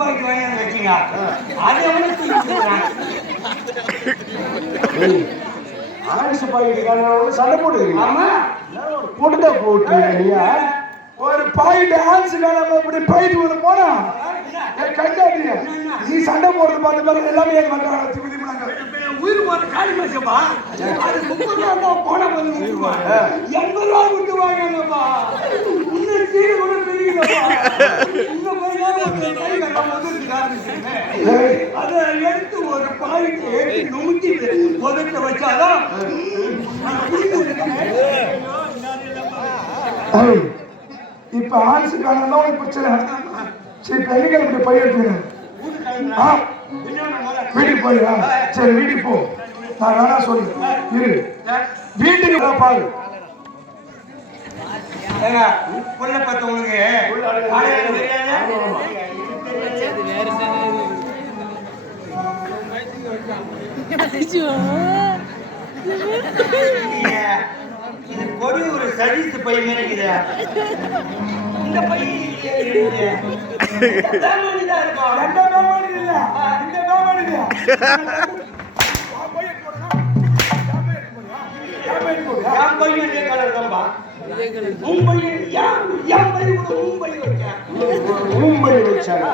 பாக்கி வாங்கி வச்சீங்க அதை ஆரிசு பாக்கெட் சண்டை போடுவீங்க. ஆமா போட்டுதான் போட்டுருக்கீங்க. ஒரு பாயிண்ட் ஆன்ஸ் காணாம இப்படி போயிட்டு ஒரு போனா கண்டாடிய நீ சண்டை போடுறது பார்த்து பாருங்க எல்லாமே உயிர் போற காலி மாசப்பா அது 30 ரூபா போன போது 80 ரூபா விட்டு வாங்கப்பா இன்னும் சீடு கூட பெரியப்பா இன்னும் அதை எடுத்து ஒரு பாயிண்ட் எடுத்து நுமுத்தி உதட்ட வச்சாதான் இப்ப ஆன்ஸ் காணாம பிரச்சனை. சரி பெண்கள் இப்படி போய் எடுத்துக்கிறேன் வீட்டுக்கு போயா? சரி வீட்டுக்கு போ. நான் வேணா சொல்லு இரு வீட்டுக்கு பாரு. புள்ள பார்த்தவங்களுக்கு இது கொடி ஒரு சதீசு பையன் இருக்குது. இந்த பையன் மும்பை வச்சாங்க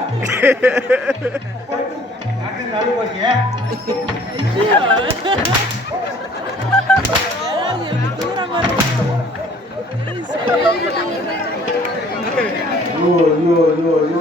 ஐயோ ஐயோ ஐயோ ஐயோ